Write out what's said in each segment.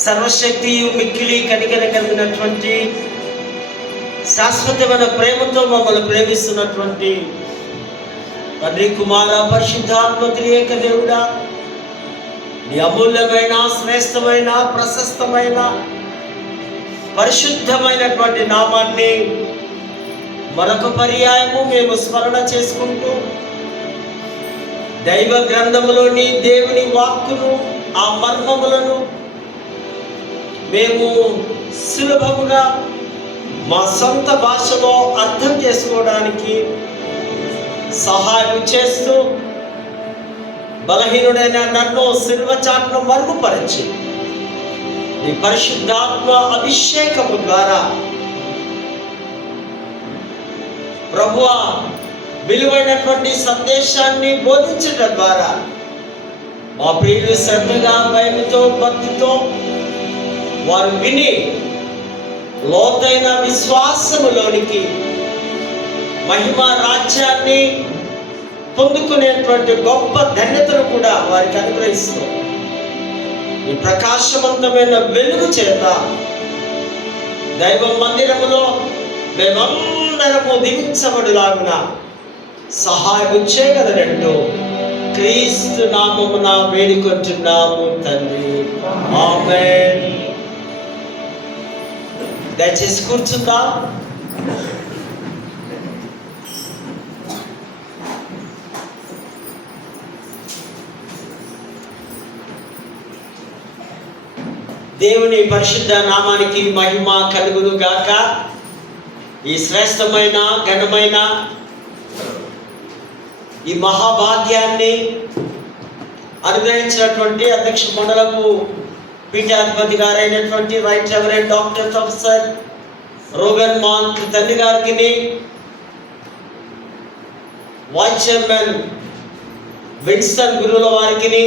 సర్వశక్తియు మిక్కిలి కనికర కలిగినటువంటి శాశ్వతమైన ప్రేమతో మమ్మల్ని ప్రేమిస్తున్నటువంటి తండ్రి, కుమార, పరిశుద్ధాత్మ త్రియేక దేవుడా, నీ అమూల్యమైన, శ్రేష్టమైన, ప్రశస్తమైన, పరిశుద్ధమైనటువంటి నామాన్ని మరొక పర్యాయము మేము స్మరణ చేసుకుంటూ దైవ గ్రంథములోని దేవుని వాక్కును, ఆ మర్మములను మేము సులభముగా మా సొంత భాషలో అర్థం చేసుకోవడానికి సహాయం చేస్తూ బలహీనుడైన నన్ను సిలువ చాటును మరుగుపరిచి ఈ పరిశుద్ధాత్మ అభిషేకము ద్వారా ప్రభువా విలువైనటువంటి సందేశాన్ని బోధించడం ద్వారా మా ప్రియులు శ్రద్ధగా, భయంతో, భక్తితో వారు విని లోతైన విశ్వాసములోనికి మహిమ రాజ్యాన్ని పొందుకునేటువంటి గొప్ప ధన్యతను కూడా వారికి అనుగ్రహిస్తూ ఈ ప్రకాశవంతమైన వెలుగు చేత దైవ మందిరములో మేమందరము దీవించబడులాగున సహాయం చేయగలరంటూ క్రీస్తు నామమున వేడుకుంటున్నాము తండ్రి, ఆమేన్. దయచేసి కూర్చుందా. దేవుని పరిశుద్ధ నామానికి మహిమ కలుగును గాక. ఈ శ్రేష్టమైన, ఘనమైన ఈ మహాభాగ్యాన్ని అనుగ్రహించినటువంటి అధ్యక్ష మండలము పీఠాధిపతి గారైనటువంటి right reverend doctor professor Rogan Monk తండ్రి గారికి, వైస్ చైర్మన్ విన్స్టన్ గురువుల వారికి,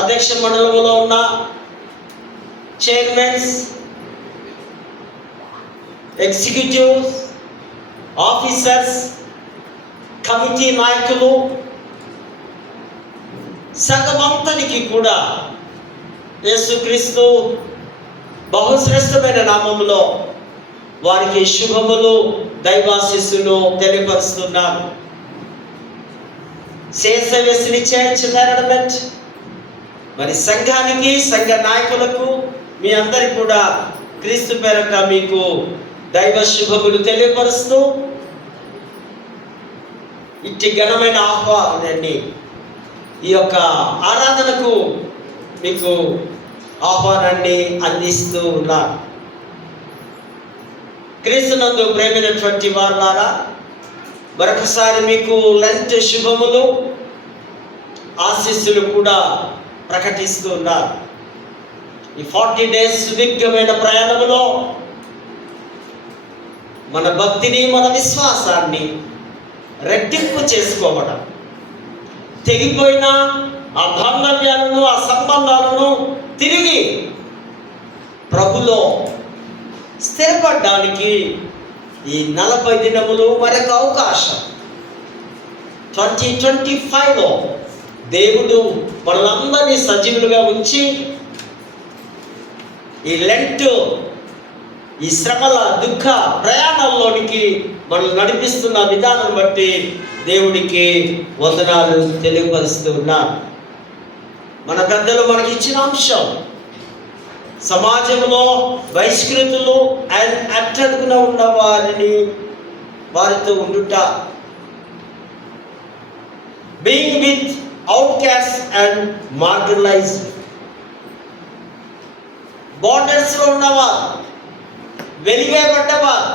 అధ్యక్ష మండలంలో ఉన్న చైర్మన్స్, ఎగ్జిక్యూటివ్స్, ఆఫీసర్స్, కమిటీ నాయకులు, సంఘమంతనికి కూడా యేసుక్రీస్తు బహుశ్రేష్టమైన నామములో వారికి శుభములు, దైవాశీస్సులు తెలియపరుస్తున్నారు. మరి సంఘానికి, సంఘ నాయకులకు, మీ అందరికి కూడా క్రీస్తు పేరట మీకు దైవ శుభములు తెలియపరుస్తూ ఇట్టి ఘనమైన ఆహ్వానాన్ని, ఈ యొక్క ఆరాధనకు మీకు ఆహ్వానాన్ని అందిస్తూ ఉన్నారు. క్రీస్తునందు ప్రేమైనటువంటి వారులారా, మరొకసారి మీకు లెంట్ శుభములు, ఆశీస్సులు కూడా ప్రకటిస్తూ ఉన్నారు. ఈ 40 డేస్ సుదీర్ఘమైన ప్రయాణములో మన భక్తిని, మన విశ్వాసాన్ని రెట్టింపు చేసుకోవడం, తెగిపోయిన ఆ బాంధవ్యాలను, ఆ సంబంధాలను తిరిగి ప్రభులో స్థిరపడడానికి ఈ 40 దినములు మరొక అవకాశం. 2025లో దేవుడు మనలందరినీ సజీవులుగా ఉంచి ఈ లెంట్, ఈ శ్రమల, దుఃఖ ప్రయాణంలోనికి మనం నడిపిస్తున్న విధానం బట్టి దేవుడికి వందనాలు తెలియపరుస్తూ ఉన్నారు. మన పెద్దలు మనకి ఇచ్చిన అంశం, సమాజంలో బహిష్కృతులు అండ్ అట్టడుగున ఉన్న వారితో ఉండుట, being with outcast and marginalised. బోర్డర్స్లో ఉన్నవారు, వెలివేయబడ్డవారు,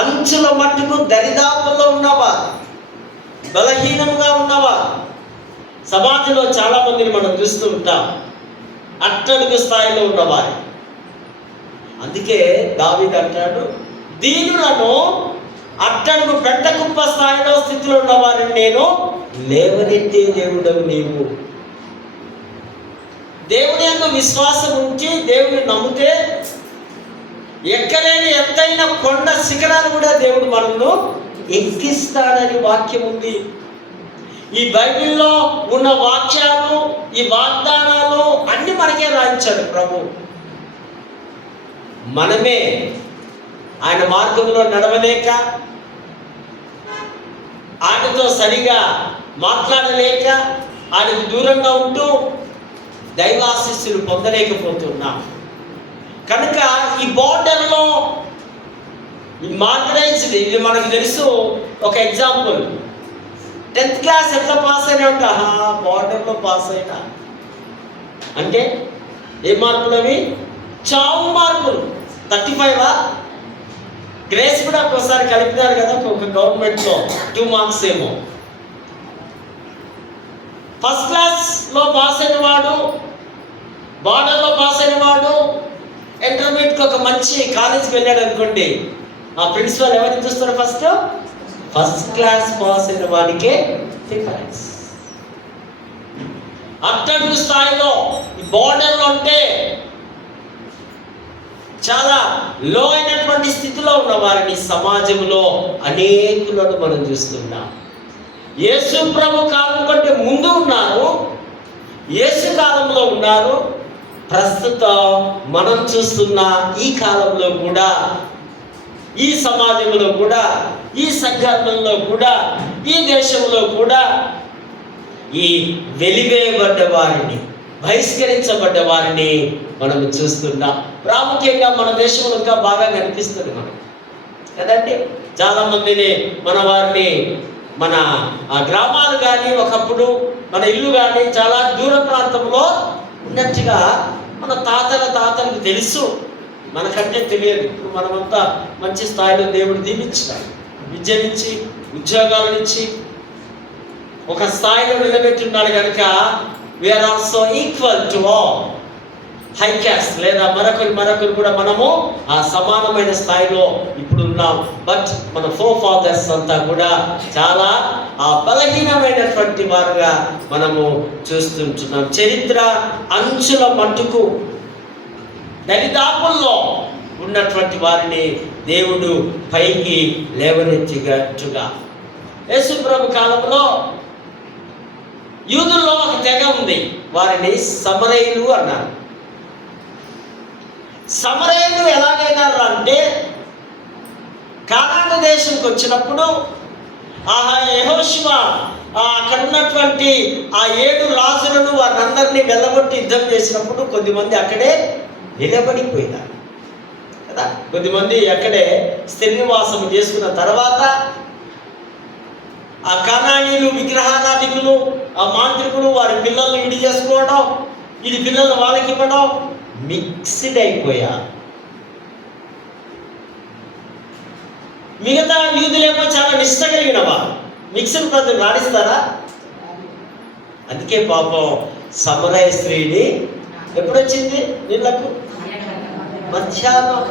అంచుల మట్టుకు దరిదాపుల్లో ఉన్నవారు, బలహీనంగా ఉన్నవారు, సమాజంలో చాలా మందిని మనం చూస్తూ ఉంటాం, అట్టడుగు స్థాయిలో ఉన్నవారు. అందుకే దావీదు అంటాడు, దీనులను, అట్టడుగు పెట్టకుప్ప స్థాయిలో స్థితిలో ఉన్నవారిని నేను లేవనెత్తే దేవుడవు నీవు. దేవుని యందు విశ్వాసం ఉంచి దేవుని నమ్మితే ఎక్కలేని ఎత్తైన కొండ శిఖరాలు కూడా దేవుడు మనల్ని ఎక్కిస్తాడని వాక్యం ఉంది. ఈ బైబిల్లో ఉన్న వాక్యాలు, ఈ వాగ్దానాలు అన్ని మనకే రాయించాడు ప్రభు. మనమే ఆయన మార్గంలో నడవలేక, ఆయనతో సరిగా మాట్లాడలేక, ఆయనకు దూరంగా ఉంటూ దైవాశీస్సులు పొందలేకపోతున్నాం. కనుక ఈ బోర్డర్లో మార్గరైజ్డ్, ఇది మనకు తెలుసు. ఒక ఎగ్జాంపుల్, 10th క్లాస్ ఎట్లా పాస్ అయినా ఉంటా, బోర్డర్లో పాస్ అయినా అంటే ఏ మార్కులు అవి? చావు మార్కులు. 35 గ్రేస్ కూడా ఒకసారి కలిపినారు కదా ఒక గవర్నమెంట్లో, 2 మార్క్స్ ఏమో. ఫస్ట్ క్లాస్లో పాస్ అయిన వాడు, బార్డర్లో పాస్ అయిన వాడు ఇంటర్మీడియట్కి ఒక మంచి కాలేజీకి వెళ్ళాడు అనుకోండి, ఆ ప్రిన్సిపల్ ఎవరిని చూస్తారు? ఫస్ట్ క్లాస్ పాస్ అయిన వాడికే ప్రిఫరెన్స్. అట్టడుగు స్థాయిలో ఈ బోర్డర్లో ఉంటే చాలా లో అయినటువంటి స్థితిలో ఉన్న వారిని సమాజంలో అనేకులను మనం చూస్తున్నాం. యేసు ప్రభు కాలం కంటే ముందు ఉన్నారు, యేసు కాలంలో ఉన్నారు, ప్రస్తుతం మనం చూస్తున్న ఈ కాలంలో కూడా, ఈ సమాజంలో కూడా, ఈ సంఘాలలో కూడా, ఈ దేశంలో కూడా ఈ వెలివేయబడ్డ వారిని, బహిష్కరించబడ్డ వారిని మనం చూస్తున్నాం. ప్రాముఖ్యంగా మన దేశంలో ఇంకా బాగా కనిపిస్తుంది మనకి కదండి. చాలామందిని మన వారిని, మన గ్రామాలు కానీ, ఒకప్పుడు మన ఇల్లు కానీ చాలా దూర ప్రాంతంలో ఉన్నట్టుగా మన తాతలకు తెలుసు, మనకంటే తెలియదు. ఇప్పుడు మనమంతా మంచి స్థాయిలో దేవుడు దీవించాడు, విద్యనిచ్చి, ఉద్యోగాలనిచ్చి ఒక స్థాయిలో నిలబెట్టున్నాడు. కనుక we are also equal to all high caste, లేదా మరొకరు కూడా మనము ఆ సమానమైన స్థాయిలో ఇప్పుడు ఉన్నాం. బట్ మన ఫాదర్స్ అంతా కూడా చాలా ఆ బలహీనమైనటువంటి వారుగా మనము చూస్తుంటున్నాం. చరిత్ర అంచుల మట్టుకు దరిదాపుల్లో ఉన్నటువంటి వారిని దేవుడు పైకి లేవనెత్తినట్టుగా, యేసు ప్రభు కాలంలో యూదుల్లో ఒక తెగ ఉంది, వారిని సమరయులు అన్నారు. సమరయులు ఎలాగైనారు అంటే, కానాను దేశంకి వచ్చినప్పుడు యెహోషువ అక్కడ ఉన్నటువంటి ఆ 7 రాజులను వారందరినీ వెళ్ళగొట్టి యుద్ధం చేసినప్పుడు కొద్దిమంది అక్కడే నిలబడిపోయినారు కదా. కొద్దిమంది అక్కడే స్థిర నివాసం చేసుకున్న తర్వాత ఆ కనానీయులు, విగ్రహారాధికులు, ఆ మాంత్రికులు వారి పిల్లల్ని విడి చేసుకోవడం, ఇది పిల్లలు వాళ్ళకి ఇవ్వడం, మిక్స్డ్ అయిపోయారు. మిగతా యూదులేమో చాలా నిష్ట కలిగిన వారు, మిక్స్డ్ ప్రజలు రాణిస్తారా? అందుకే పాపం సమరయ స్త్రీని ఎప్పుడొచ్చింది నీళ్ళకు? మధ్యాహ్నం.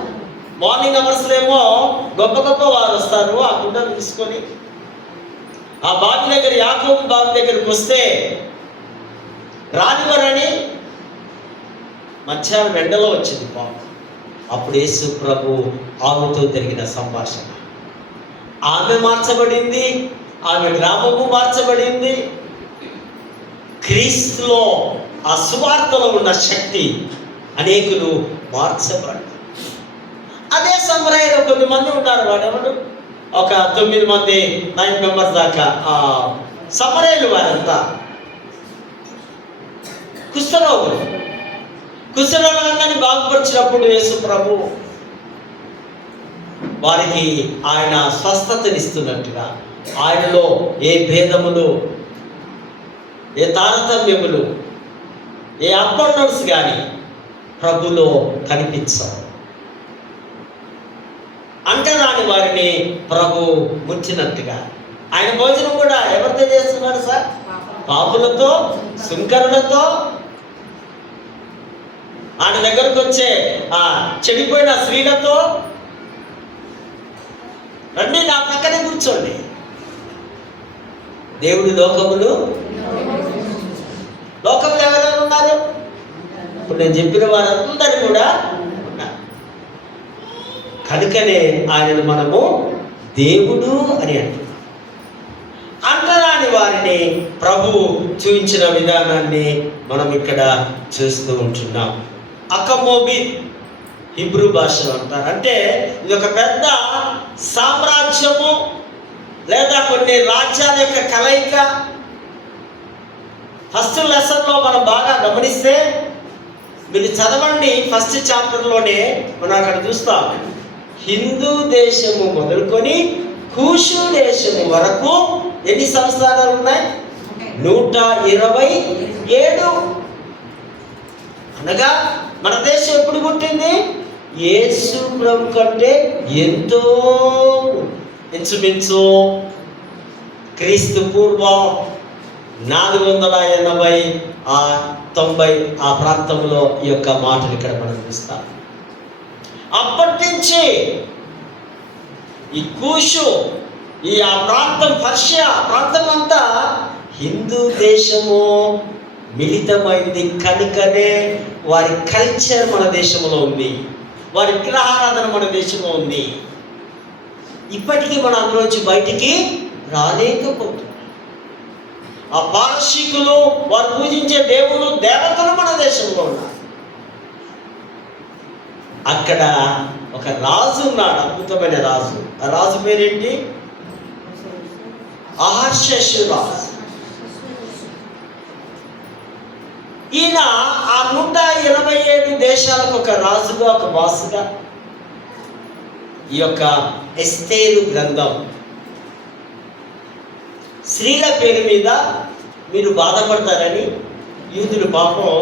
మార్నింగ్ అవర్స్లో ఏమో గొప్ప వారు వస్తారు, ఆ కుండలు తీసుకొని ఆ బావి దగ్గర, యాకోబు బావి దగ్గరికి వస్తే రానివరని మధ్యాహ్నం ఎండలో వచ్చింది పాపం. అప్పుడు యేసు ప్రభు ఆమెతో జరిగిన సంభాషణ, ఆమె మార్చబడింది, ఆమె గ్రామము మార్చబడింది. క్రీస్తులో ఆ సువార్తలో ఉన్న శక్తి అనేకులు మార్చబడ్డారు. అదే సమరయంలో కొద్దిమంది ఉన్నారు, వాడెవడు ఒక 9 మంది 9 మెంబర్స్ దాకా సమరయులు. వారంతా కుష్ఠరోగులందరినీ బాగుపరిచినప్పుడు యేసు ప్రభు వారికి ఆయన స్వస్థతనిస్తున్నట్టుగా, ఆయనలో ఏ భేదములు, ఏ తారతమ్యములు, ఏ అపార్ట్మెంట్స్ కానీ ప్రభులో కనిపించవు. అంటరాని వారిని ప్రభు ముచ్చినట్టుగా, ఆయన భోజనం కూడా ఎవరితో చేస్తున్నాడు సార్? పాపులతో, సుంకరులతో. ఆయన దగ్గరకు వచ్చే ఆ చెడిపోయిన స్త్రీలతో. రండి నా పక్కనే కూర్చోండి. దేవుడి లోకములు ఎవరెవరు ఉన్నారు? ఇప్పుడు నేను చెప్పిన వారందరూ కూడా ఉన్నారు. కనుకనే ఆయనను మనము దేవుడు అని అంటున్నాం. అంటరాని వారిని ప్రభువు చూపించిన విధానాన్ని మనం ఇక్కడ చూస్తూ ఉంటున్నాం. అకమోబి హిబ్రూ భాషలో అంటారు. అంటే ఇది ఒక పెద్ద సామ్రాజ్యము లేదా కొన్ని రాజ్యాల యొక్క కలయిక. ఫస్ట్ లెసన్లో మనం బాగా గమనిస్తే, మీరు చదవండి, ఫస్ట్ చాప్టర్లోనే మనం అక్కడ చూస్తాం, హిందూ దేశము మొదలుకొని కూషు దేశము వరకు ఎన్ని సంస్థానాలు ఉన్నాయి? 127. అనగా మన దేశం ఎప్పుడు పుట్టింది? యేసు ప్రభు కంటే ఎంతో ఇంచుమించు క్రీస్తు పూర్వం 480-90 ఆ ప్రాంతంలో ఈ యొక్క మాటలు ఇక్కడ మనం చూస్తాం. అప్పటి నుంచి ఈ కూషు, ఆ ప్రాంతం, పర్షియా ప్రాంతం అంతా హిందూ దేశము మిళితమైంది కనుకనే వారి కల్చర్ మన దేశంలో ఉంది, వారి విగ్రహారాధన మన దేశంలో ఉంది. ఇప్పటికీ మనం అందులోంచి బయటికి రాలేకపోతున్నాం. ఆ పారసీకులు వారు పూజించే దేవులు, దేవతలు మన దేశంలో ఉన్నారు. అక్కడ ఒక రాజు ఉన్నాడు, అద్భుతమైన రాజు. ఆ రాజు పేరేంటి? అహర్షేషురాజు. ఈయన ఆ 127 దేశాలకు ఒక రాజుగా, ఒక బాసుగా ఈ యొక్క ఎస్తేరు గ్రంథం, స్త్రీల పేరు మీద మీరు బాధపడతారని యూదులు పాపం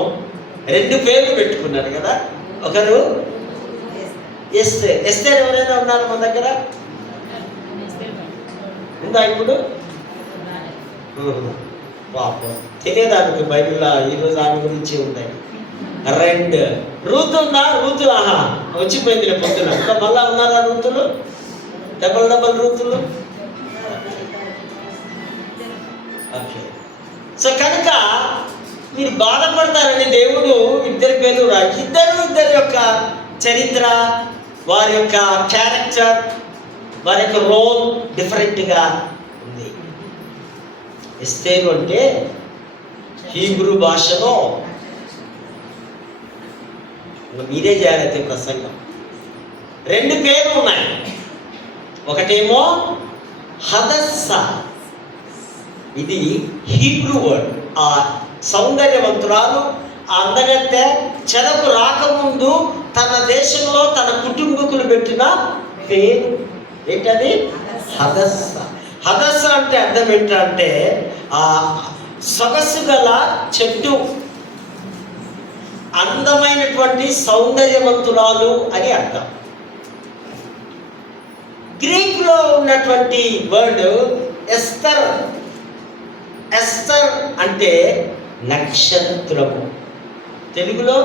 2 పేర్లు పెట్టుకున్నారు కదా. ఒకరు ఎస్తేర్. ఎస్తేర్ ఎవరైనా ఉన్నారు మన దగ్గర? ఉందా ఇప్పుడు? పాపం తెలియదానికి బైబిల్లో ఈరోజు ఆమె గురించి ఉన్నాయి. 2 రూతు ఉందా? రూతు వచ్చిపోయింది పొద్దున. ఇంకా మళ్ళా ఉన్నారా రూతులు? డబల్ రూతులు. ఓకే. సో కనుక మీరు బాధపడతారని దేవుడు 2 పేర్లు ఇద్దరి యొక్క చరిత్ర, వారి యొక్క క్యారెక్టర్, వారి యొక్క రోల్ డిఫరెంట్గా ఉంది. ఎస్తేరు అంటే హీబ్రూ భాషలో, మీరే చేయాలైతే ప్రసంగం, 2 పేర్లు ఉన్నాయి. ఒకటేమో హదస్సా, ఇది హీబ్రూ వర్డ్. ఆ సౌందర్యవంతురాలు, ఆ అందగత్తె చెరకు రాకముందు తన దేశంలో తన కుటుంబకులు పెట్టిన పేరు ఏంటది? హదస్సా. హదస్సా అంటే అర్థం ఏంటంటే ఆ సొగసు గల చెట్టు, అందమైనటువంటి సౌందర్యవంతురాలు అని అర్థం. గ్రీక్లో ఉన్నటువంటి వర్డ్ ఎస్తర్. ఎస్తర్ అంటే నక్షత్రము. తెలుగులో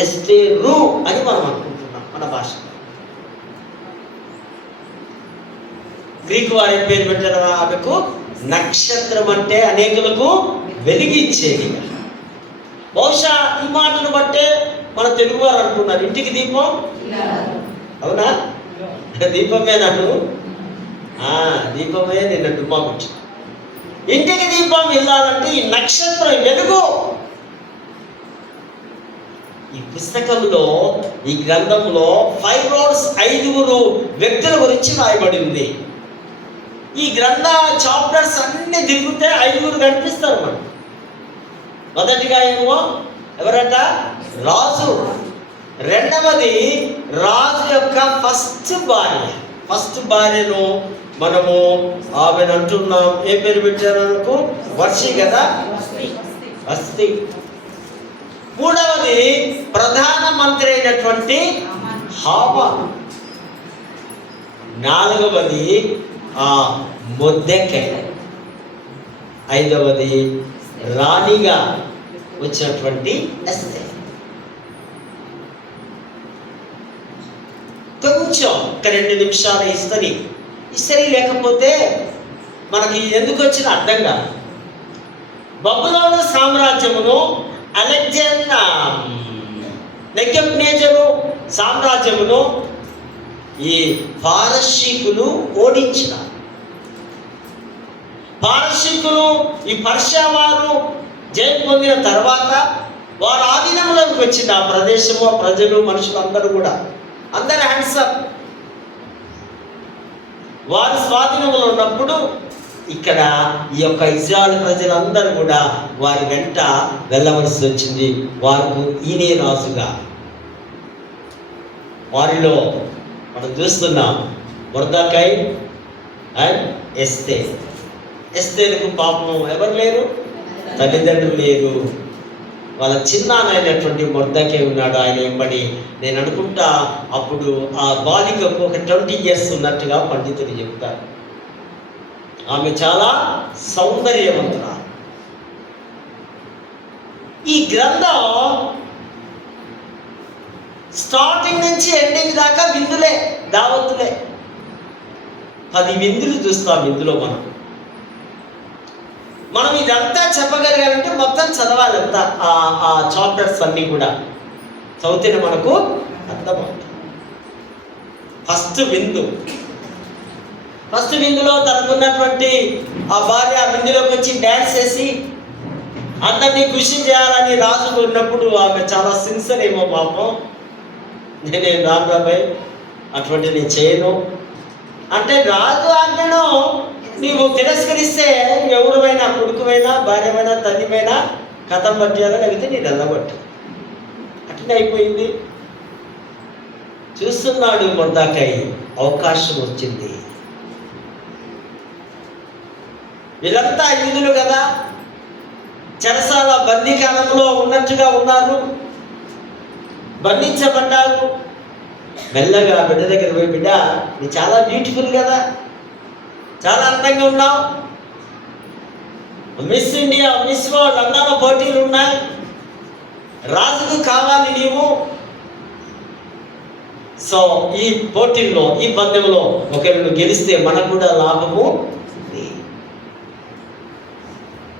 ఎస్తేరు అని మనం అనుకుంటున్నాం మన భాషలో. గ్రీకు వారి పేరు పెట్టడం ఆమెకు నక్షత్రం, అంటే అనేకులకు వెలిగించేది. బహుశా ఈ మాటను బట్టే మన తెలుగు వారు అనుకున్నారు ఇంటికి దీపం. అవునా? దీపమే నన్ను దీపమే నిన్న డుమ్మా కూర్చు. ఇంటికి దీపం వెళ్ళాలంటే ఈ నక్షత్రం వెలుగు. ఈ పుస్తకంలో, ఈ గ్రంథంలో 5 rows 5 వ్యక్తుల గురించి రాయబడింది. ఈ గ్రంథ చాప్టర్స్ అన్ని తిరిగితే 5 కనిపిస్తారు మనకు. మొదటిగా ఏమో ఎవరట? రాజు. రెండవది రాజు యొక్క ఫస్ట్ భార్యను మనము ఆమెను అంటున్నాం. ఏ పేరు పెట్టారు అనుకో? వర్షి కదా, వస్తి. మూడవది ప్రధాన మంత్రి అయినటువంటి హామాను. నాలుగవది మొర్దెకై. ఐదవది రాణిగా వచ్చినటువంటి ఎస్తేర్. కొంచెం ఒక 2 నిమిషాల హిస్టరీ లేకపోతే మనకి ఎందుకు వచ్చిన అర్థం కాదు. బబులోను సామ్రాజ్యమును నెబుకద్నెజరు సామ్రాజ్యమును ఈ పారసీకులు ఓడించిన. పారసీకులు, ఈ పర్షియా వారు జయం పొందిన తర్వాత వారు ఆధీనంలోకి వచ్చింది ఆ ప్రదేశము, ప్రజలు, మనుషులందరూ కూడా. అందరూ హ్యాండ్స్ అప్. వారి స్వాధీనంలో ఉన్నప్పుడు ఇక్కడ ఈ యొక్క ఇజ్రాయెల్ ప్రజలందరూ కూడా వారి వెంట వెళ్ళవలసి వచ్చింది. వారు ఈయనే రాజుగా. వారిలో మనం చూస్తున్నాం మొర్దెకై అండ్ ఎస్తేర్. ఎస్తేరుకు పాపం ఎవరు లేరు, తల్లిదండ్రులు లేరు. వాళ్ళ చిన్నానైనటువంటి మొర్దెకై ఉన్నాడు ఆయన వెంబడి. నేను అనుకుంటా అప్పుడు ఆ బాలికకు ఒక 20 years ఉన్నట్టుగా పండితులు చెప్తారు. ఆమె చాలా సౌందర్యవంతురాలు. ఈ గ్రంథం స్టార్టింగ్ నుంచి ఎండింగ్ దాకా విందులే, దావత్తులే. 10 విందులు చూస్తాం ఇందులో. మనం ఇదంతా చెప్పగలిగాలంటే మొత్తం చదవాలి అంతా, ఆ చాప్టర్స్ అన్నీ కూడా చదివితే మనకు అర్థమవుతుంది. ఫస్ట్ విందులో తనకున్నటువంటి ఆ భార్య ఆ విందులోకి వచ్చి డ్యాన్స్ చేసి అందరినీ ఖుషి చేయాలని రాజు ఉన్నప్పుడు ఆమె చాలా సిన్సియర్ ఏమో పాపం. నేను రాను బాబాయ్, అటువంటి నేను చేయను అంటే రాజు ఆజ్ఞను నీవు తిరస్కరిస్తే ఎవరుమైనా, కొడుకువైనా, భార్యమైనా, తల్లిమైనా కథం పట్టేయాలో లేకపోతే నేను వెళ్ళబట్టు. అట్లనే అయిపోయింది. చూస్తున్నాడు మొర్దెకై, అవకాశం వచ్చింది. వీళ్ళంతా యూదులు కదా, చెరసాల బందీకాలంలో ఉన్నట్టుగా ఉన్నారు, బంధించబడ్డారు. మెల్లగా బిడ్డ దగ్గర పోయి, బిడ్డ నీ చాలా బ్యూటిఫుల్ కదా, చాలా అందంగా ఉన్నావు, మిస్ ఇండియా, మిస్ వరల్డ్ అందాల పోటీలు ఉన్నాయి, రాజుకు కావాలి నీవు. సో ఈ పోటీల్లో, ఈ పందెంలో ఒకరు గెలిస్తే మనకు కూడా లాభము.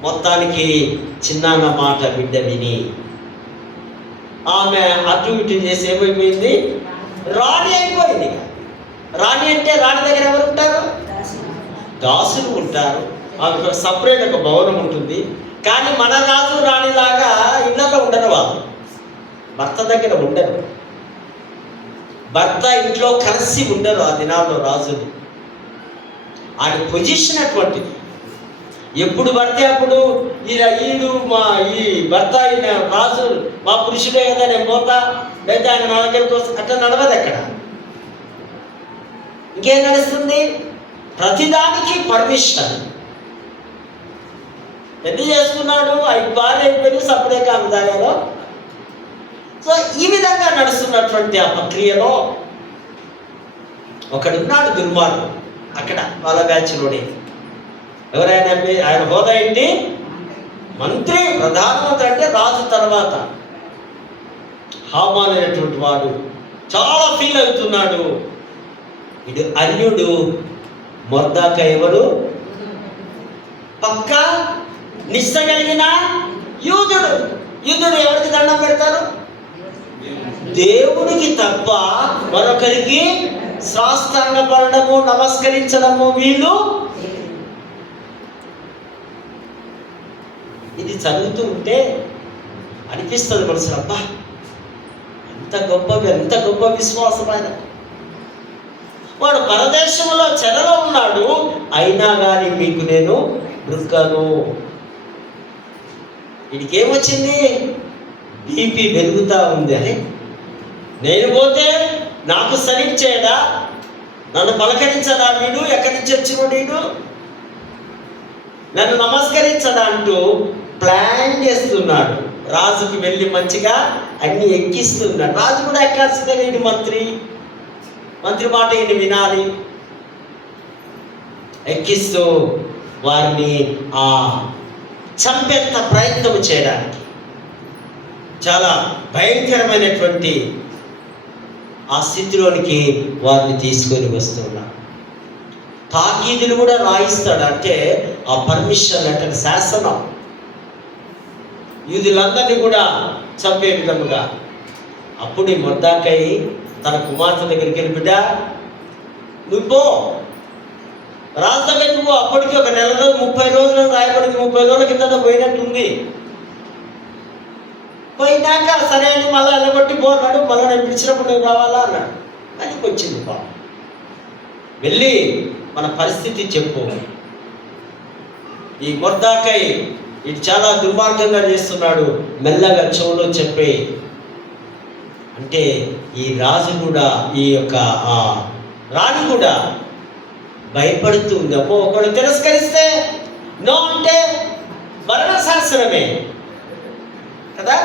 మొత్తానికి చిన్నాన్న మాట బిడ్డ విని ఆమె అటు ఇటు చేసి ఏమైపోయింది, రాణి అయిపోయింది. రాణి అంటే రాణి దగ్గర ఎవరు ఉంటారు, దాసులు ఉంటారు. ఆమెకు సపరేట్ ఒక భవనం ఉంటుంది. కానీ మన రాజు రాణిలాగా ఇళ్ళలో ఉండరు, వాళ్ళు భర్త దగ్గర ఉండరు. భర్త ఇంట్లో కలిసి ఉండరు ఆ దినాల్లో రాజులు. ఆయన పొజిషన్ అటువంటిది. ఎప్పుడు పడితే అప్పుడు ఈడు మా ఈ భర్త ఈయన రాజు మా పురుషుడే కదా, నేను పోతా, లేదా ఆయన నా దగ్గరికి వస్తే అట్లా నడవదు. అక్కడ ఇంకేం నడుస్తుంది, ప్రతిదానికి పర్మిషన్. పెళ్లి చేసుకున్నాడు, భార్య అయిపోయి సపడే కాదు దానిలో. సో ఈ విధంగా నడుస్తున్నటువంటి ఆ ప్రక్రియలో ఒకడున్నాడు దుర్మార్గుడు అక్కడ వాళ్ళ బ్యాచ్లోనే. ఎవరైనా ఆయన హోదా ఏంటి, మంత్రి, ప్రధానమంత్రి, అంటే రాజు తర్వాత. హామాన్ అనేటువంటి వాడు చాలా ఫీల్ అవుతున్నాడు. ఇది అన్యుడు. మొర్దెకై ఎవరు, పక్కా నిష్ట కలిగిన యూదుడు. యూదుడు ఎవరికి దండం పెడతారు, దేవునికి తప్ప మరొకరికి సాష్టాంగపడము, నమస్కరించడము వీళ్ళు. ఇది చదువుతూ ఉంటే అనిపిస్తుంది మనసు, అబ్బా ఎంత గొప్ప విశ్వాసం ఆయన. వాడు పరదేశంలో చెరలో ఉన్నాడు, అయినా కానీ మీకు నేను మృక్కను. వీడికి ఏమొచ్చింది, బీపీ పెరుగుతూ ఉంది. అని నేను పోతే నాకు సలీం చేయడా, నన్ను పలకరించడా, వీడు ఎక్కడి నుంచి వచ్చిన వీడు, నన్ను నమస్కరించడా అంటూ ప్లాన్ చేస్తున్నాడు. రాజుకి వెళ్ళి మంచిగా అన్ని ఎక్కిస్తున్నాడు. రాజు కూడా ఎక్కాల్సిందే, వీడు మంత్రి మాట ఈయన వినాలి. ఎక్కిస్తూ వారిని చంపేంత ప్రయత్నం చేయడానికి చాలా భయంకరమైనటువంటి ఆ స్థితిలోనికి వారిని తీసుకొని వస్తున్నాడు. తాకీదులు కూడా రాయిస్తాడు, అంటే ఆ పర్మిషన్ లెటర్, శాసనం, యూదులందరినీ కూడా చంపే విధముగా. అప్పుడు ఈ మొర్దెకై తన కుమార్తె దగ్గరికి వెళ్ళి, బిడ్డ నువ్వు రాజు దగ్గర నువ్వు అప్పటికి ఒక నెల రోజు 30 రోజులు రాయబడింది, 30 రోజుల కింద పోయినట్టుంది. పోయినాక సరే అని మళ్ళీ వెళ్ళగొట్టి పోన్నాడు. మళ్ళీ నేను పిలిచినప్పుడు నేను రావాలా అన్నాడు. అని వచ్చింది పాపం. వెళ్ళి మన పరిస్థితి చెప్పు, ఈ మొర్దెకై ఇది చాలా దుర్మార్గంగా చేస్తున్నాడు, మెల్లగా చెవులో చెప్పే అంటే ఈ రాజు కూడా, ఈ యొక్క రాణి కూడా భయపడుతూ ఉంది. అమ్మో ఒకడు తిరస్కరిస్తే నో అంటే మరణ శాసనమే కదా.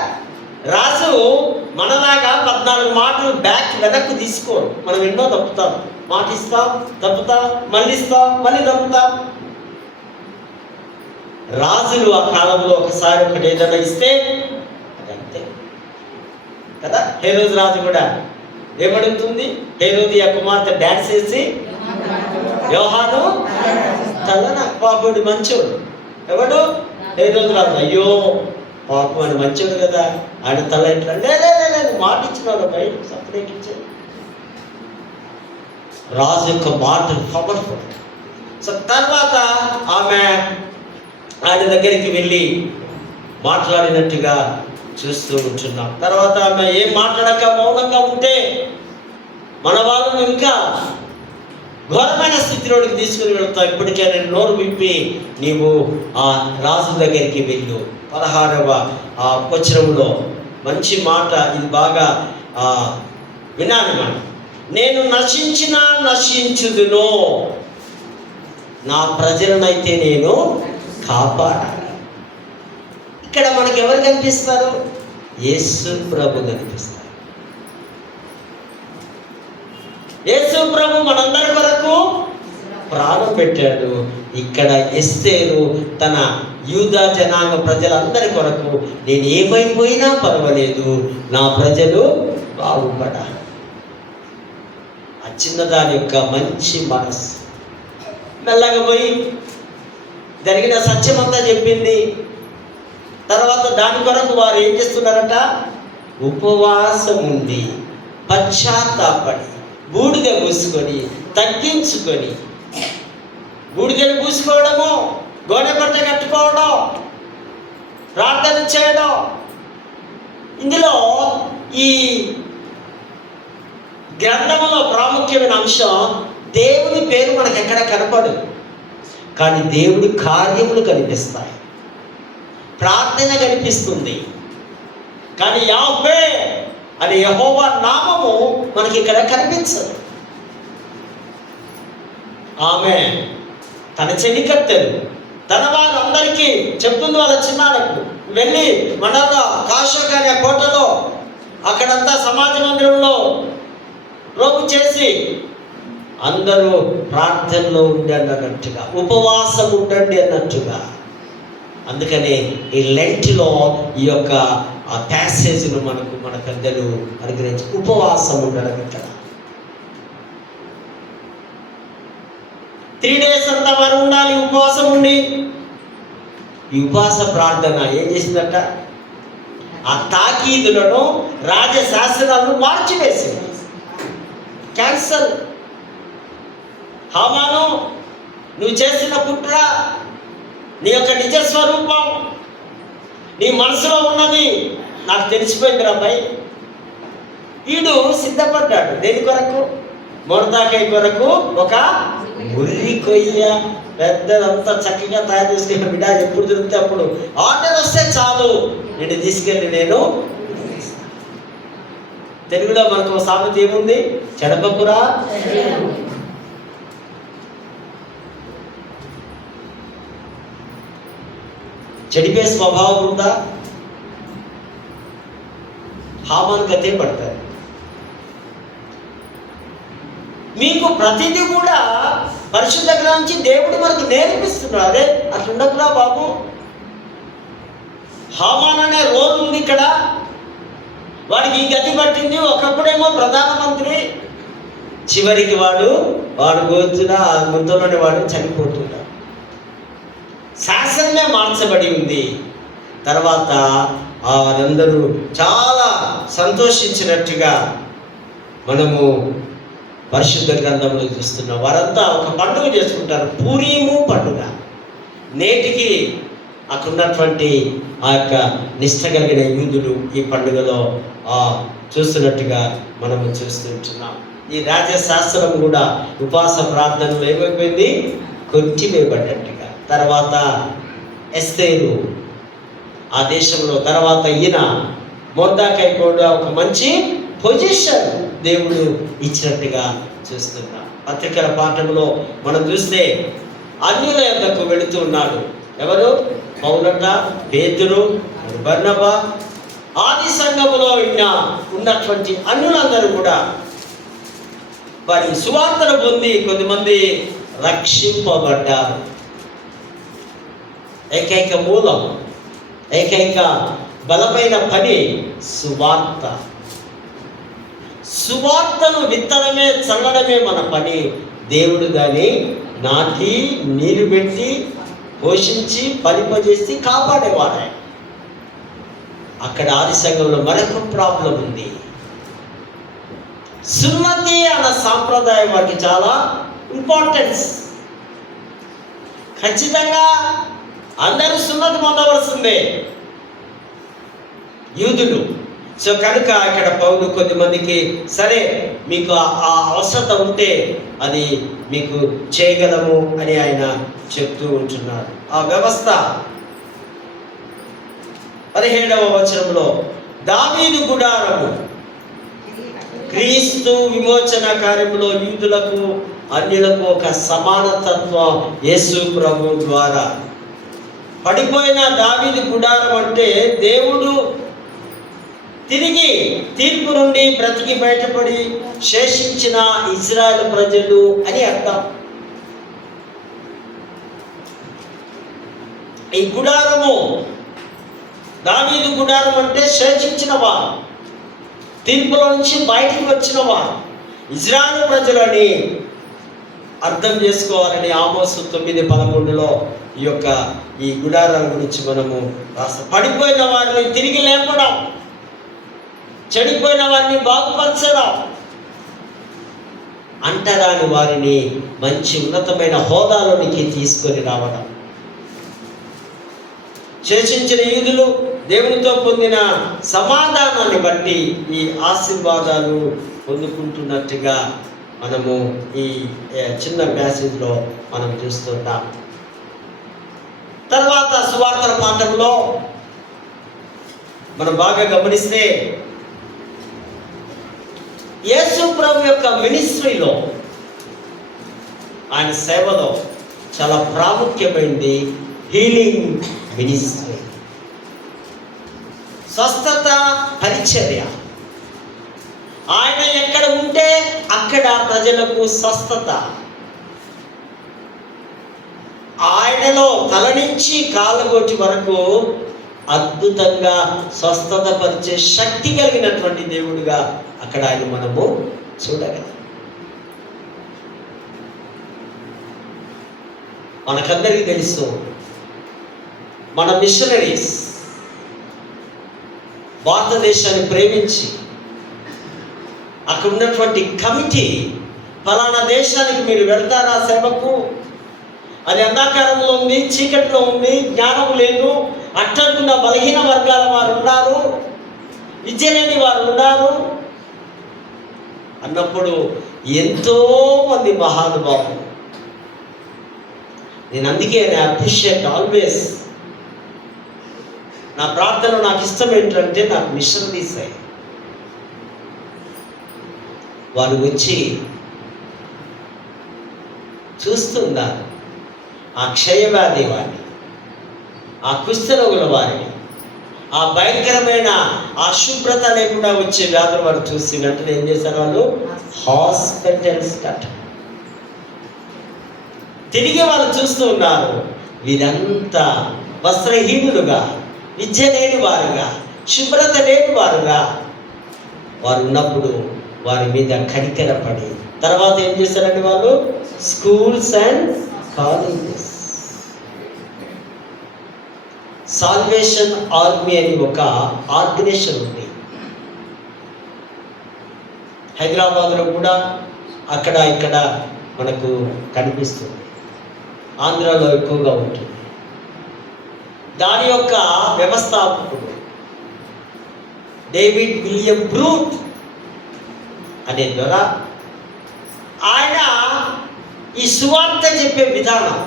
రాజు మనలాగా 14 మాటలు బ్యాక్ వెనక్కు తీసుకోరు. మనం ఎన్నో తప్పుతాం, మాట ఇస్తాం, తప్పుతాం, మళ్ళీ ఇస్తాం, మళ్ళీ తప్పుతాం. రాజులు ఆ కాలంలో ఒకసారి ఒకటి ఏదైనా ఇస్తే అదంతే కదా. హేరోదు రాజు కూడా ఏమడుగుతుంది, హేరోదియ కుమార్తె డాన్స్ చేసి యోహాను తలన పాపుడు మంచోడు. ఎవడు? హేరోదు రాజు. అయ్యో పాపం అని మంచోడు కదా, ఆయన తల ఎట్లా లేదు మాట ఇచ్చినాడు బయట సపరేట్ ఇచ్చాడు. రాజు యొక్క మాటలు పవర్ఫుల్. సో తర్వాత ఆమె ఆయన దగ్గరికి వెళ్ళి మాట్లాడినట్టుగా చూస్తూ ఉంటున్నాం. తర్వాత ఆమె ఏం మాట్లాడక మౌనంగా ఉంటే మన వాళ్ళని ఇంకా ఘోరమైన స్థితిలోనికి తీసుకుని వెళ్తాం. ఇప్పటికే నేను నోరు విప్పి నీవు ఆ రాజు దగ్గరికి వెళ్ళు. 16వ వచనంలో మంచి మాట, ఇది బాగా వినాలి మనం. నేను నశించినా నశించుదును, నా ప్రజలనైతే నేను కాపాడాలి. ఇక్కడ మనకి ఎవరు కనిపిస్తారు? యేసు ప్రభు కనిపిస్తారు. యేసు ప్రభు మనందరి కొరకు ప్రాణం పెట్టాడు. ఇక్కడ ఎస్తేరు తన యూదా జనాంగ ప్రజలందరి కొరకు నేను ఏమైపోయినా పర్వాలేదు, నా ప్రజలు బాగుపడాలి. ఆ చిన్నదాని యొక్క మంచి మనసు మెల్లగా పోయి జరిగిన సత్యమంతా చెప్పింది. తర్వాత దాని కొరకు వారు ఏం చేస్తున్నారట? ఉపవాసం ఉండి పశ్చాత్తాపడి బూడిద పూసుకొని తగ్గించుకొని, బూడిదను పూసుకోవడము, గోనె పట్ట కట్టుకోవడం, ప్రార్థన చేయడం. ఇందులో ఈ గ్రంథంలో ప్రాముఖ్యమైన అంశం, దేవుని పేరు మనకు ఎక్కడ కనపడదు, కానీ దేవుడి కార్యములు కనిపిస్తాయి. ప్రార్థన కనిపిస్తుంది, కానీ యాహ్వే అనే యెహోవా నామము మనకి ఇక్కడ కనిపించదు. ఆమె తన చెలికత్తెలు తన వారందరికీ చెప్తుంది, వాళ్ళ చిన్నాలకు వెళ్ళి మనలో కాషక అనే కోటలో అక్కడంతా సమాజ మందిరంలో రోగు చేసి అందరూ ప్రార్థనలో ఉండండి అన్నట్టుగా, ఉపవాసం ఉండండి అన్నట్టుగా. అందుకని ఈ లెంట్లో ఈ యొక్క ప్యాసేజ్ను మన పెద్దలు అనుగ్రహించి ఉపవాసం ఉండడం. ఇక్కడ 3 days అంతా వారు ఉండాలి ఉపవాసం ఉండి. ఈ ఉపవాస ప్రార్థన ఏం చేసిందట? ఆ తాకీదులను, రాజశాసనాలను మార్చివేసింది. క్యాన్సర్. హామాను, నువ్వు చేసిన కుట్ర, నీ యొక్క నిజ స్వరూపం, నీ మనసులో ఉన్నది నాకు తెలిసిపోయింది రాబాయ్. వీడు సిద్ధపడ్డాడు దేని కొరకు? మొర్దెకై కొరకు ఒక ముర్రి కొయ్య పెద్దదంతా చక్కగా తయారు చేసుకున్న బిడ్డ, ఎప్పుడు దొరికితే అప్పుడు ఆర్డర్ వస్తే చాలు నేను తీసుకెళ్ళి నేను. తెలుగులో మనకు సామెత ఏముంది? చెడపకురా. చెడిపే స్వభావం ఉందా? హామాన్ గతే పడతారు. మీకు ప్రతిదీ కూడా పరిశుద్ధ గ్రంథం నుంచి దేవుడు మనకు నేర్పిస్తున్నాడు. అదే అట్లుండకురా బాబు. హామాన్ అనే రోల్ ఉంది ఇక్కడ, వాడికి ఈ గతి పట్టింది. ఒకప్పుడేమో ప్రధానమంత్రి, చివరికి వాడు గోచున ముందులోని వాడు చనిపోతున్నాడు. శాసనమే మార్చబడి ఉంది. తర్వాత వారందరూ చాలా సంతోషించినట్టుగా మనము పరిశుద్ధ గ్రంథంలో చూస్తున్నాం. వారంతా ఒక పండుగ చేసుకుంటారు, పూరీము పండుగ. నేటికి అక్కడ ఉన్నటువంటి ఆ యొక్క నిష్ట కలిగిన యూదులు ఈ పండుగలో చూస్తున్నట్టుగా మనము చూస్తుంటున్నాం. ఈ రాజశాస్త్రం కూడా ఉపవాస ప్రార్థనలు ఏమైపోయింది, కొట్టివేయబడ్డట్టుగా. తర్వాత ఎస్తేరు ఆ దేశంలో, తర్వాత ఈయన మొర్దెకై కూడా ఒక మంచి పొజిషన్ దేవుడు ఇచ్చినట్టుగా చూస్తున్నాం. పత్రికల పాఠంలో మనం చూస్తే అన్యుల యొద్దకు వెళుతూ ఉన్నాడు. ఎవరు? పౌలట, పేతురు, బర్నబా, ఆది సంఘములో ఉన్నటువంటి అన్యులందరూ కూడా వారి సువార్తను పొంది కొద్దిమంది రక్షింపబడ్డారు. ఏకైక మూలం, ఏకైక బలమైన పని సువార్త. సువార్తను విత్తడమే, చల్లడమే మన పని. దేవుడు దాన్ని నాటి, నీరు పెట్టి, పోషించి, ఫలింపజేసి కాపాడేవాడే. అక్కడ ఆది సంఘంలో మరొక ప్రాబ్లం ఉంది. సున్నతి అన్న సాంప్రదాయం వారికి చాలా ఇంపార్టెన్స్. ఖచ్చితంగా అందరూ సున్నతి పొందవలసిందే యూదులు. సో కనుక ఇక్కడ పౌలు కొద్దిమందికి, సరే మీకు ఆ అవసరత ఉంటే అది మీకు చేయగలము అని ఆయన చెప్తూ ఉంటున్నాడు. ఆ వ్యవస్థ 17వ వచనంలో దావీదు గుడారము క్రీస్తు విమోచన కార్యంలో యూదులకు అన్యులకు ఒక సమానతత్వం యేసు ప్రభు ద్వారా. పడిపోయిన దావీదు గుడారం అంటే దేవుడు తిరిగి తీర్పు నుండి బ్రతికి బయటపడి శేషించిన ఇజ్రాయెల్ ప్రజలు అని అర్థం. ఈ గుడారము, దావీదు గుడారం అంటే శేషించినవా, తీర్పులో నుంచి బయటికి వచ్చినవా ఇజ్రాయెల్ ప్రజలని అర్థం చేసుకోవాలని ఆమోసు 9:13 ఈ గుడారం గురించి మనము రాస్తాం. పడిపోయిన వారిని తిరిగి లేపడం, చెడిపోయిన వారిని బాగుపరచడం, అంటరాని వారిని మంచి ఉన్నతమైన హోదాలోనికి తీసుకొని రావడం. శేషించిన యూదులు దేవునితో పొందిన సమాధానాన్ని బట్టి ఈ ఆశీర్వాదాలు పొందుకుంటున్నట్టుగా మనము ఈ చిన్న ప్యాసేజ్లో మనం చూస్తున్నాం. తర్వాత సువార్తల పాఠంలో మనం బాగా గమనిస్తే యేసు ప్రభు యొక్క మినిస్ట్రీలో, ఆయన సేవలో చాలా ప్రాముఖ్యమైనది హీలింగ్ మినిస్ట్రీ, స్వస్థత పరిచర్య. ఆయన ఎక్కడ ఉంటే అక్కడ ప్రజలకు స్వస్థత. ఆయనలో తల నుంచి కాళ్ళగోటి వరకు అద్భుతంగా స్వస్థత పరిచే శక్తి కలిగినటువంటి దేవుడిగా అక్కడ ఆయన మనము చూడగలం. మనకందరికీ తెలుసు, మన మిషనరీస్ భారతదేశాన్ని ప్రేమించి అక్కడ ఉన్నటువంటి కమిటీ, ఫలానా దేశానికి మీరు వెళ్తారా సేవకు, అది అంధకారంలో ఉంది, చీకటిలో ఉంది, జ్ఞానం లేదు, అట్టడుగున్న బలహీన వర్గాల వారు ఉన్నారు, విద్య లేని వారు ఉన్నారు అన్నప్పుడు ఎంతోమంది మహానుభావులు. నేను అందుకే అప్రిషియేట్ ఆల్వేస్. నా ప్రార్థనలో నాకు ఇష్టం ఏంటంటే నాకు మిషనరీస్ అయ్యి వారు వచ్చి చూస్తున్నారు ఆ క్షయవ్యాధి వారిని, ఆ కుష్ఠరోగుల వారిని, ఆ భయంకరమైన అశుభ్రత లేకుండా వచ్చే వ్యాధులు వారు చూసి వెంటనే ఏం చేశారు, వాళ్ళు హాస్పిటల్స్ తిరిగి వాళ్ళు చూస్తూ ఉన్నారు. వీరంతా వస్త్రహీనులుగా, విద్య లేని వారుగా, శుభ్రత లేని వారుగా వారు ఉన్నప్పుడు వారి మీద కనికరపడి తర్వాత ఏం చేశారండి, వాళ్ళు schools and colleges, salvation army అని ఒక ఆర్గనైజేషన్ ఉంది. హైదరాబాద్లో కూడా అక్కడ ఇక్కడ మనకు కనిపిస్తుంది. ఆంధ్రాలో ఎక్కువగా ఉంటుంది. దాని యొక్క వ్యవస్థాపకుడు డేవిడ్ విలియం బ్రూట్ అనే ద్వారా ఆయన ఈ సువార్త చెప్పే విధానం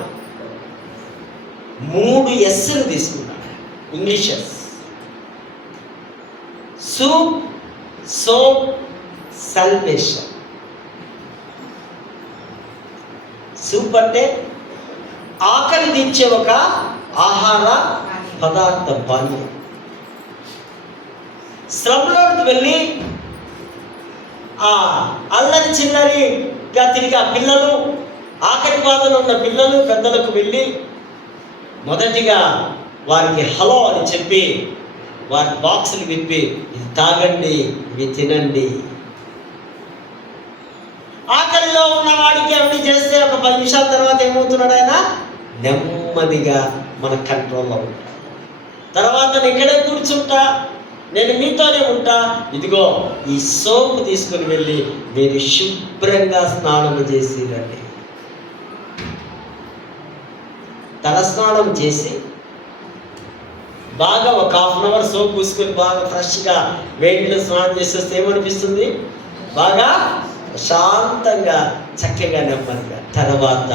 3 ఎస్లు తీసుకున్నాడు. ఇంగ్లీషెస్: సూప్, సోప్, సల్వేషన్. సూప్ అంటే ఆకలి తీర్చే ఒక ఆహార పదార్థం, పానీయం. శ్రమలోకి వెళ్ళి ఆ అల్లరి చిల్లరిగా తిరిగి ఆ పిల్లలు, ఆకలి బాధలో ఉన్న పిల్లలు పెద్దలకు వెళ్ళి మొదటిగా వారికి హలో అని చెప్పి వారి బాక్సులు విప్పి, ఇది తాగండి, ఇవి తినండి. ఆకలిలో ఉన్న వాడికి అవన్నీ చేస్తే ఒక 10 నిమిషాల తర్వాత ఏమవుతున్నాడు? ఆయన నెమ్మదిగా మన కంట్రోల్లో ఉంటాడు. తర్వాత నేను ఇక్కడే కూర్చుంటా, నేను మీతోనే ఉంటా, ఇదిగో ఈ సోపు తీసుకుని వెళ్ళి మీరు శుభ్రంగా స్నానం చేసి రండి. తల స్నానం చేసి బాగా ఒక 1/2 అవర్ సోప్ పూసుకొని బాగా ఫ్రెష్గా వేడిలో స్నానం చేసేస్తే ఏమనిపిస్తుంది? బాగా శాంతంగా, చక్కగా, నెమ్మదిగా. తర్వాత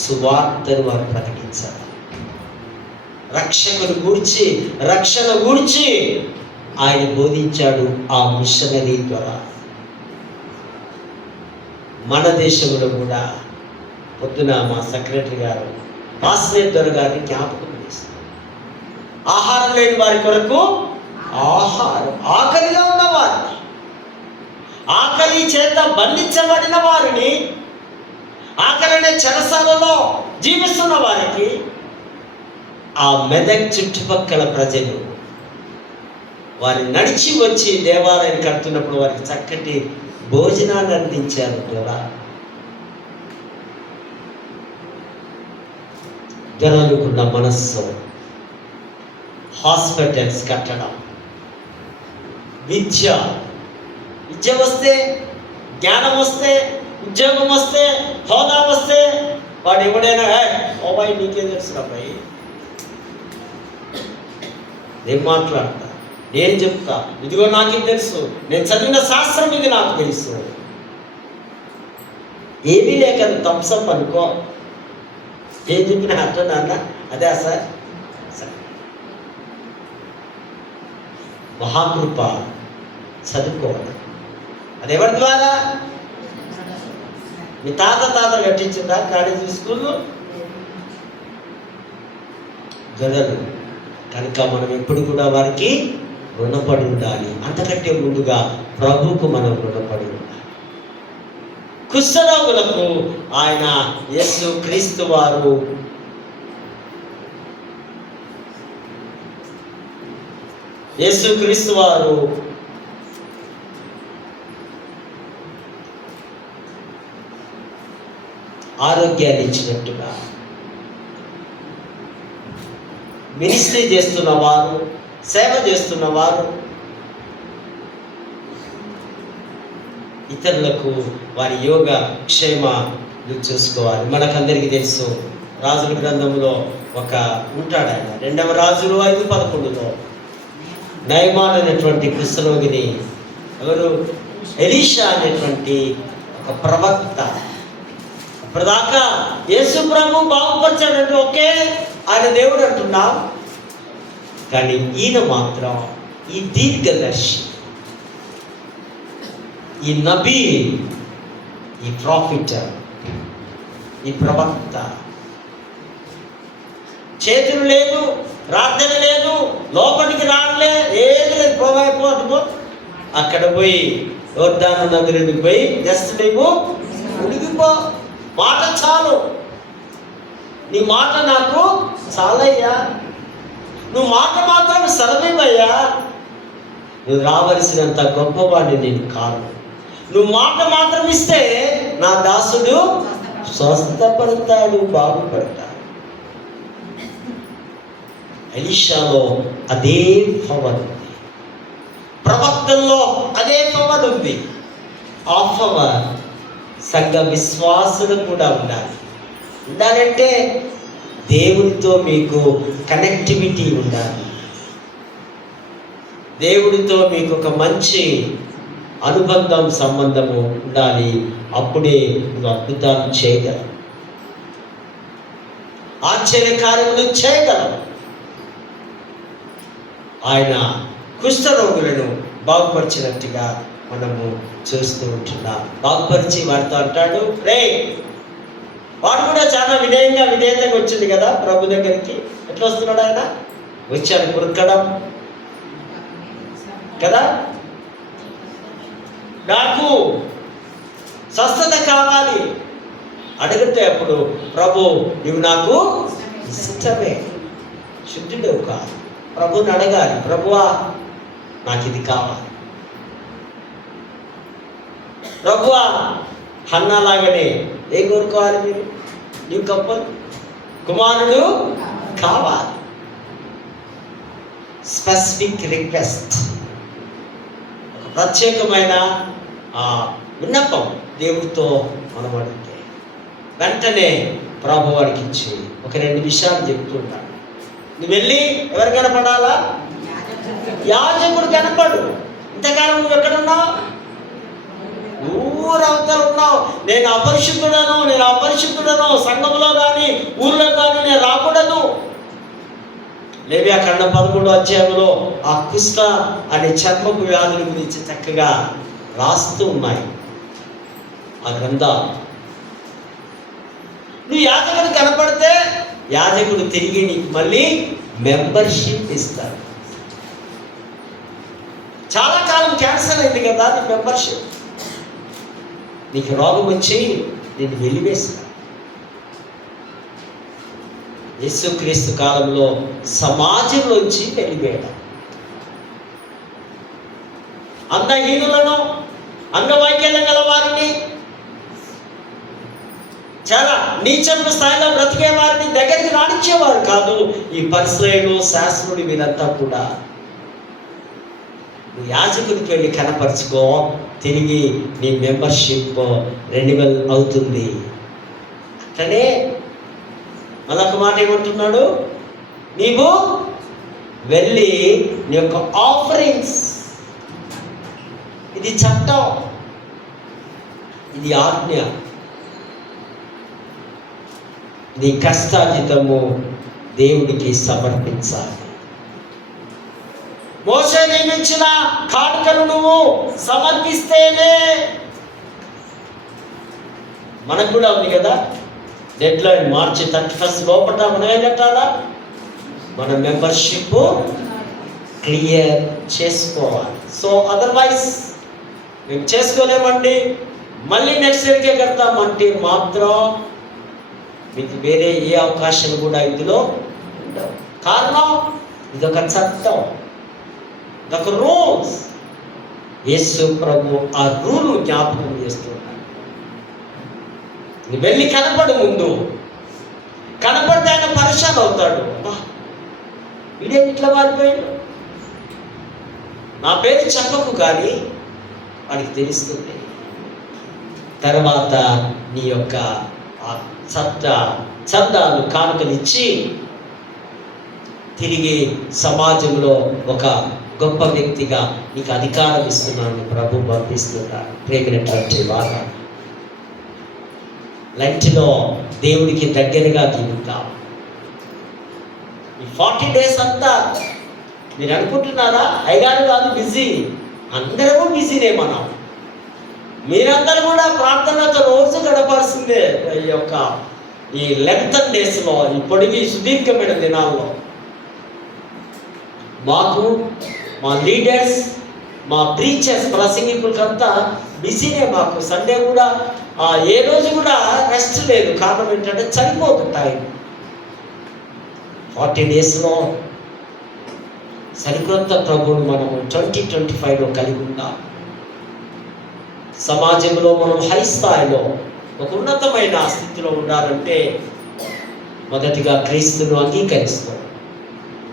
సువార్తను వారు ప్రకటించారు. రక్షకుని గూర్చి, రక్షణ గూర్చి ఆయన బోధించాడు ఆ మిషనరీ ద్వారా. మన దేశంలో కూడా పొద్దున మా సెక్రటరీ గారు భాస్కర్ గారిని జ్ఞాపకం చేస్తారు. ఆహారం లేని వారి కొరకు ఆహారం, ఆకలిగా ఉన్న వారిని, ఆకలి చేత బంధించబడిన వారిని, ఆకలి అనే చెరసాలలో జీవిస్తున్న వారికి ఆ మెదక్ చుట్టుపక్కల ప్రజలు వారి నడిచి వచ్చి దేవాలయం కడుతున్నప్పుడు వారికి చక్కటి భోజనాన్ని అందించారు కదా. జనాలకున్న మనస్సు, హాస్పిటల్స్ కట్టడం, విద్య వస్తే, జ్ఞానం వస్తే, ఉద్యోగం వస్తే, హోదా వస్తే వాడు ఎవడైనా అబ్బాయి నీకేం తెలుసు అబ్బాయి, నేను మాట్లాడతా, నేను చెప్తా, ఇదిగో నాకేం తెలుసు, నేను చదివిన శాస్త్రం ఇది నాకు తెలుసు. ఏమీ లేక థమ్సప్ అనుకో, ఏం చెప్పినా అర్థం నాన్న అదే సార్. మహాకృప చదువుకోవాలి. అది ఎవరి ద్వారా? మీ తాత కట్టించిందా కాలేజీ స్కూల్లో? గదలు. కనుక మనం ఎప్పుడు కూడా వారికి రుణపడి ఉండాలి. అంతకంటే ముందుగా ప్రభువుకు మనం రుణపడి ఉండాలి. కుష్ఠరోగులకు ఆయన యేసు క్రీస్తు వారు ఆరోగ్యాన్ని ఇచ్చినట్టుగా మినిస్ట్రీ చేస్తున్నవారు, సేవ చేస్తున్నవారు ఇతరులకు వారి యోగ క్షేమాలు చూసుకోవాలి. మనకందరికీ తెలుసు, రాజుల గ్రంథంలో ఒక ఉంటాడు ఆయన, 2వ రాజులు 5:11లో నయమాన్ అనేటువంటి కుష్ఠరోగిని ఎవరు? ఎలీషా అనేటువంటి ఒక ప్రవక్త. ఇప్పటిదాకా యేసు ప్రభు బాగుపరిచాడంటే ఓకే, ఆయన దేవుడు అంటున్నాం. కానీ ఈయన మాత్రం ఈ దీర్ఘదర్శి, ఈ నబీ, ఈ ప్రాఫిట్, ఈ ప్రవక్త, చేతులు లేదు, ప్రార్థన లేదు, లోపలికి రావలే, ఏది లేదు, పోవైపోదు. అక్కడ పోయి యోర్దాను నదిలోకి పోయి జస్ట్ నీవు ఉడిగిపో, మాట చాలు, నీ మాట నాకు చాలయ్యా, నువ్వు మాట మాత్రం సెలవివయ్యా, నువ్వు రావలసినంత గొప్పవాడిని నేను కాదు, నువ్వు మాట మాత్రం ఇస్తే నా దాసుడు స్వస్థపడతాడు, బాగుపడతాడు. ఎలీషాలో అదే పవర్ ఉంది, ప్రవక్తల్లో అదే పవర్ ఉంది. ఆ పవర్ సంఘ విశ్వాసులు కూడా ఉండాలి. ఉండాలంటే దేవుడితో మీకు కనెక్టివిటీ ఉండాలి. దేవుడితో మీకు ఒక మంచి అనుబంధం, సంబంధము ఉండాలి. అప్పుడే నువ్వు అద్భుతాలు చేయగలవు, ఆశ్చర్యకార్యములు చేయగలవు. ఆయన కుష్ఠరోగులను బాగుపరిచినట్టుగా మనము చూస్తూ ఉంటున్నాం. బాగుపరిచి వాడితో అంటాడు, రే వాడు కూడా చాలా విధేయతగా వచ్చింది కదా ప్రభు దగ్గరికి. ఎట్లా వస్తున్నాడు ఆయన? వచ్చాడు కురుక్కడం కదా. నాకు స్వస్థత కావాలి అడిగితే అప్పుడు ప్రభు నువ్వు నాకు ఇష్టమే, శుద్ధుడు కాదు. ప్రభుని అడగాలి, ప్రభువా నాకు ఇది కావాలి. ప్రభువా హన్నాలాగానే ఏం కోరుకోవాలి మీరు? నీవు కప్పలు కుమారుడు కావాలి. స్పెసిఫిక్ రిక్వెస్ట్, ప్రత్యేకమైన విన్నపం దేవుడితో మనం అడిగితే వెంటనే ప్రభు వాడికి ఇచ్చి ఒక 2 విషయాలు చెప్తుంటాడు. నువ్వు వెళ్ళి ఎవరు కనపడాలా? యాజకుడు కనపడు. ఇంతకాలం నువ్వు ఎక్కడున్నావు? ఊరవతల ఉన్నావు. నేను అపరిశుద్ధుడను, సంఘంలో కానీ ఊర్లో కానీ నేను రాకూడదు. లేవియా ఖండం 11వ అధ్యాయంలో ఆ కుష్ఠ అనే చర్మపు వ్యాధుల గురించి చక్కగా రాస్తూ ఉన్నాయి ఆ గ్రంథాలు. నువ్వు యాజకుడు కనపడితే యాజకుడు తిరిగి నీకు మళ్ళీ మెంబర్షిప్ ఇస్తాడు. చాలా కాలం క్యాన్సర్ అయింది కదా నీ మెంబర్షిప్. నీకు రోగం వచ్చి నేను వెలివేస్తాను. యేసుక్రీస్తు కాలంలో సమాజంలోంచి వెలివేయడం, అంగహీనులను, అంగవైకల్యం గల వారిని, చాలా నీచపు స్థాయిలో బ్రతికే వారిని దగ్గరికి రానిచ్చేవారు కాదు. ఈ పరిసయ్యులు, శాస్త్రుడు వీరంతా కూడా నువ్వు యాజకుడికి వెళ్ళి కనపరుచుకో, తిరిగి నీ మెంబర్షిప్ రెన్యువల్ అవుతుంది. అట్లనే మరొక మాట ఏమంటున్నాడు? నీవు వెళ్ళి నీ యొక్క ఆఫరింగ్స్, ఇది చట్టం, ఇది ఆజ్ఞ, నీ కష్టాజితము దేవుడికి సమర్పించాలి. మోషే నియమించిన కానుకలు నువ్వు సమర్పిస్తేనే. మనకు కూడా ఉంది కదా డెడ్ లైన్, మార్చి 31 లోపల మనం ఏం కట్టాలా? మన మెంబర్షిప్ క్లియర్ చేసుకోవాలి. సో అదర్వైజ్ మేము చేసుకోలేమండి, మళ్ళీ నెక్స్ట్ ఇయర్కే కడతామంటే మాత్రం మీకు వేరే ఏ అవకాశం కూడా ఇందులో ఉండవు. కారణం ఇదొక చట్టం, ఇదొక రూల్స్. యేసు ప్రభు ఆ రూల్ జ్ఞాపకం చేస్తున్నాడు. నువ్వు వెళ్ళి కనపడు, ముందు కనపడితే ఆయన పరిశాన్ అవుతాడు. వీడేది ఇట్లా మారిపోయాడు, నా పేరు చెప్పకు కానీ వాడికి తెలుస్తుంది. తర్వాత నీ యొక్క చందాలు కానుకలు ఇచ్చి తిరిగి సమాజంలో ఒక గొప్ప వ్యక్తిగా నీకు అధికారం ఇస్తున్నాను ప్రభు పంపిస్తున్నాడు. ప్రేమినటువంటి వారు లెంట్లో దేవుడికి దగ్గరగా జీవిద్దాం. ఈ 40 days అంతా మీరు అనుకుంటున్నారా అయ్యగారు కాదు బిజీ? అందరము బిజీనే. మనం మీరందరూ కూడా ప్రార్థనతో రోజు గడపాల్సిందే. ఈ లెంతన్ డేస్లో, ఈ పొడిగి సుదీర్ఘమైన దినాల్లో మాకు, మా లీడర్స్, మా ప్రీచర్స్, ప్రసంగికులకంతా బిజీనే. మాకు సండే కూడా ఏ రోజు కూడా రెస్ట్ లేదు. కారణం ఏంటంటే చనిపోతుంటాయి. 40 daysలో సరికొత్త ప్రభువును మనము 2025లో కలిగి ఉన్నాం. సమాజంలో మనం హై స్థాయిలో ఒక ఉన్నతమైన స్థితిలో ఉండాలంటే మొదటిగా క్రీస్తును అంగీకరిస్తాం.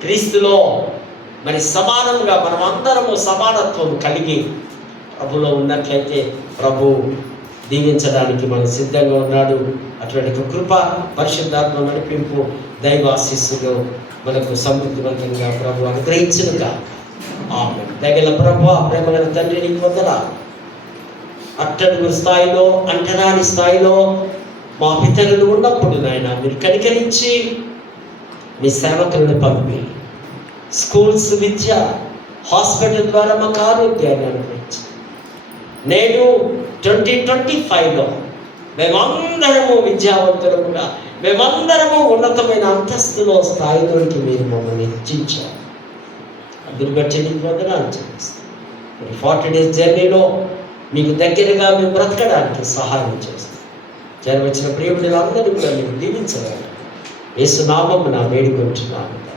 క్రీస్తులో మరి సమానంగా మనం అందరము సమానత్వం కలిగి ప్రభులో ఉన్నట్లయితే ప్రభు దీవించడానికి మనం సిద్ధంగా ఉన్నాడు. అటువంటి ఒక కృప, పరిశుద్ధాత్మ నడిపింపు, దైవ ఆశీస్సులు మనకు సమృద్ధివంతంగా ప్రభు అనుగ్రహించునుగా. ఆమేన్. దయగల ప్రభువా, ప్రేమగల తండ్రి, నీకు వందనాలు. అట్టడుగు స్థాయిలో, అంటరాని స్థాయిలో మా పితరులు ఉన్నప్పుడు నాయన మీరు కనికరించి మీ సేవకులను పంపి స్కూల్స్, విద్య, హాస్పిటల్ ద్వారా మాకు ఆరోగ్యాన్ని అనుగ్రహించి నేడు 2025లో మేమందరము విద్యావంతులముగా, మేమందరము ఉన్నతమైన అంతస్తులో, స్థాయిలోకి మీరు మమ్మల్ని హెచ్చించారు. అందుని బట్టి నీకు వందనాలు చెల్లిస్తాం. 40 days జర్నీలో మీకు దగ్గరగా మేము బ్రతకడానికి సహాయం చేస్తాం. జన్మచ్చిన ప్రియములందరినీ కూడా మీరు దీవించగలరు. యేసు నామమున వేడుకుంటున్నాను.